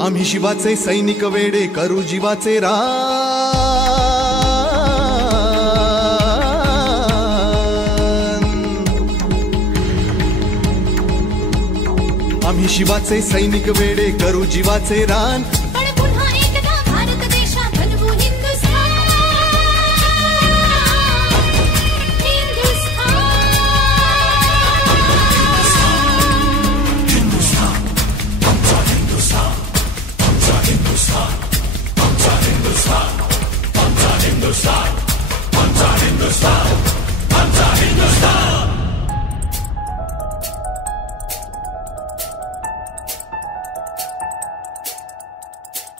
आम्ही शिवाचे सैनिक वेडे करू जीवाचे रान। आम्ही शिवाचे सैनिक वेडे करू जीवाचे रान।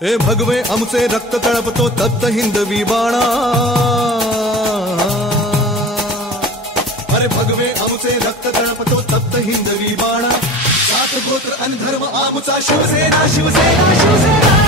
ए भगवे आमचे रक्त तळपतो तप्त हिंदवी बाणा। अरे भगवे आमचे रक्त तळपतो तप्त हिंदवी बाणा। सात गोत्र आणि धर्म आमचा शिवसेना शिवसेना शिवसेना।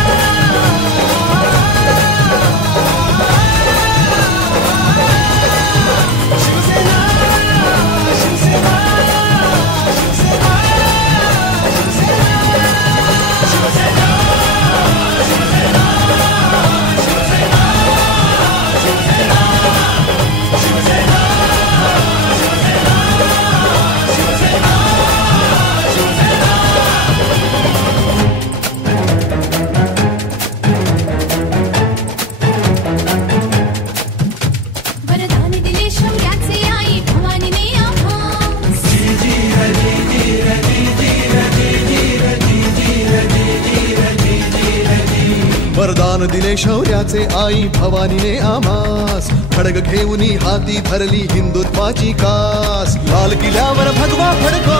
वरदान दिले शौर्याचे आई भवानीने आमास। खडग घेऊनी हाती धरली हिंदुत्वाची कास। लाल किल्ल्यावर भगवा फडको,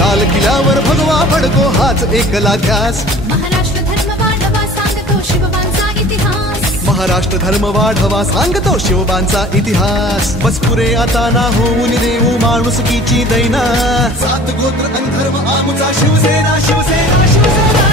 लाल किल्ल्यावर भगवा फडको हाच एकला ध्यास। महाराष्ट्र धर्म वाढवा सांगतो शिवबांचा इतिहास। महाराष्ट्र धर्म वाढवा सांगतो शिवबांचा इतिहास। बस पुरे आता ना होऊन देऊ माणुसकीची दैना। सात गोत्र आणि धर्म आमचा शिवसेना शिवसेना शिवसेना।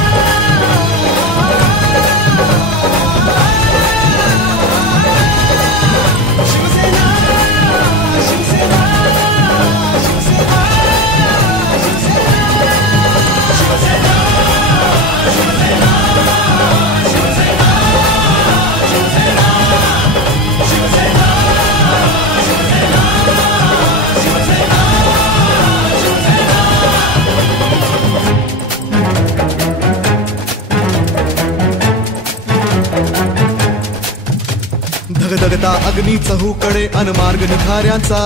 धगधगता अग्नी चहूकडे अनमार्ग निखाऱ्यांचा।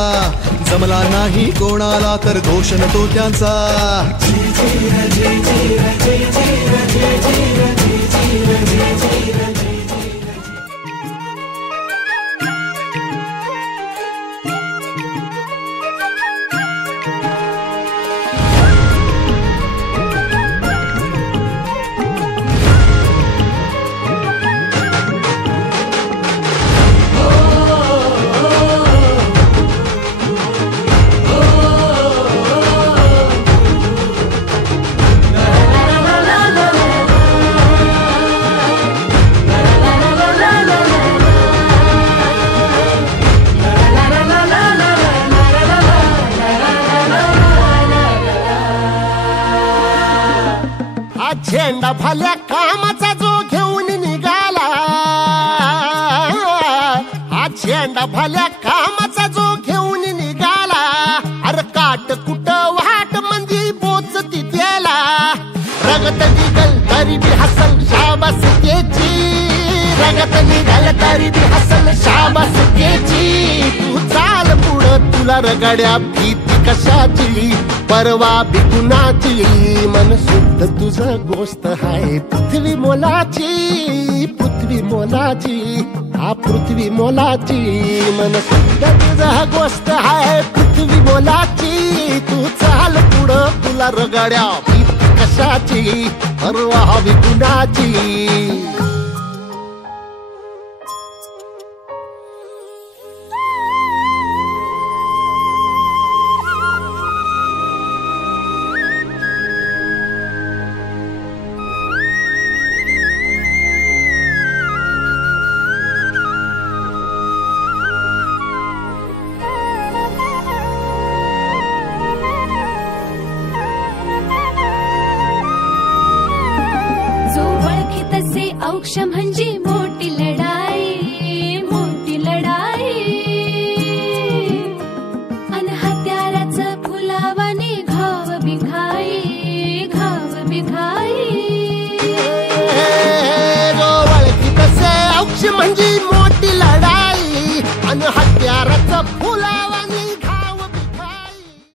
जमला नाही कोणाला तर दोष न तो त्यांचा। झेंडा भल्या कामाचा जो घेऊन निघाला। हा झेंडा भल्या कामाचा जो घेऊन निघाला। अरे काट कुट वाट मंदी पोचती त्याला। रगत निघल तरी बी हसल शाबासकीची। रगत निघल तरी बी हसल शाबासकीची। तू चाल पुढं तुला रगड्या भीती कशाची। परवा बिकुनाची मन शुद्ध तुझं गोष्ट हाय पृथ्वी मोलाची। पृथ्वी मोलाची हा पृथ्वी मोलाची। मन शुद्ध तुझं गोष्ट हाय पृथ्वी मोलाची। तू चाल पुढं तुला रगड्या भीती कशाची। परवा बिकुनाची। औक्ष म्हणजे मोठी लढाई, मोठी लढाई. अन हत्याराचं फुलावाने घाव बिघाई, घाव बिघाई. जो वळखी तसे औक्ष म्हणजे